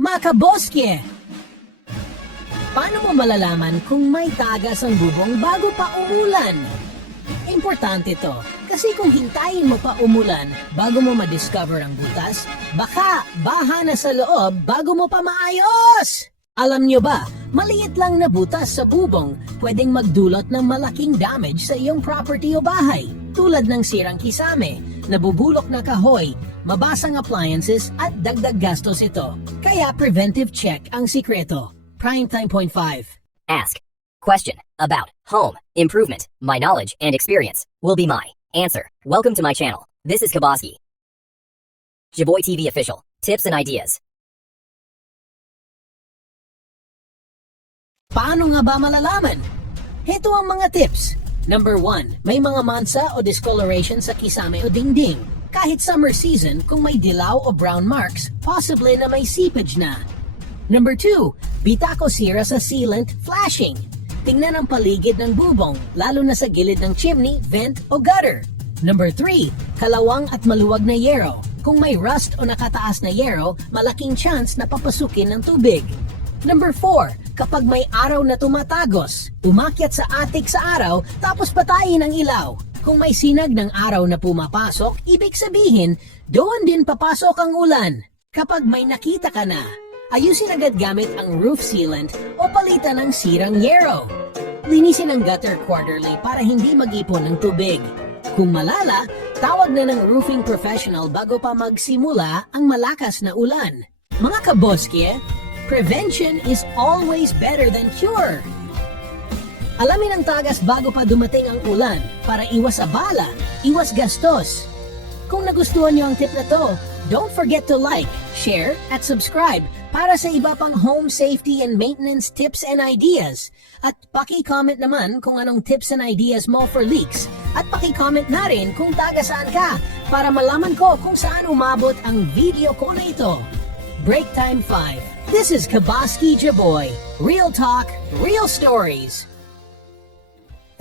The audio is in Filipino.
Makaboske! Paano mo malalaman kung may tagas ang bubong bago pa umulan? Importante to, kasi kung hintayin mo pa umulan bago mo ma-discover ang butas, baka baha na sa loob bago mo pa maayos! Alam nyo ba, maliit lang na butas sa bubong pwedeng magdulot ng malaking damage sa iyong property o bahay. Tulad ng sirang kisame, nabubulok na kahoy, mabasang appliances at dagdag gastos ito. Kaya preventive check ang sikreto. Primetime.5 Ask. Question. About. Home. Improvement. My knowledge and experience will be my answer. Welcome to my channel. This is Kaboski. Jaboy TV official. Tips and ideas. Paano nga ba malalaman? Ito ang mga tips. Number 1, may mga mansa o discoloration sa kisame o dingding. Kahit summer season, kung may dilaw o brown marks, possibly na may seepage na. Number 2, bitako sira sa sealant, flashing. Tingnan ang paligid ng bubong, lalo na sa gilid ng chimney, vent o gutter. Number 3, kalawang at maluwag na yero. Kung may rust o nakataas na yero, malaking chance na papasukin ng tubig. Number 4, kapag may araw na tumatagos, umakyat sa atik sa araw tapos patayin ang ilaw. Kung may sinag ng araw na pumapasok, ibig sabihin, doon din papasok ang ulan. Kapag may nakita ka na, ayusin agad gamit ang roof sealant o palitan ng sirang yero. Linisin ang gutter quarterly para hindi mag-ipon ng tubig. Kung malala, tawag na ng roofing professional bago pa magsimula ang malakas na ulan. Mga kaboske, prevention is always better than cure. Alamin ang tagas bago pa dumating ang ulan para iwas abala, iwas gastos. Kung nagustuhan niyo ang tip na to, don't forget to like, share, at subscribe para sa iba pang home safety and maintenance tips and ideas. At paki-comment naman kung anong tips and ideas mo for leaks. At paki-comment na rin kung taga saan ka para malaman ko kung saan umabot ang video ko na ito. Break Time 5. This is Kabaski Jaboy. Real talk, real stories.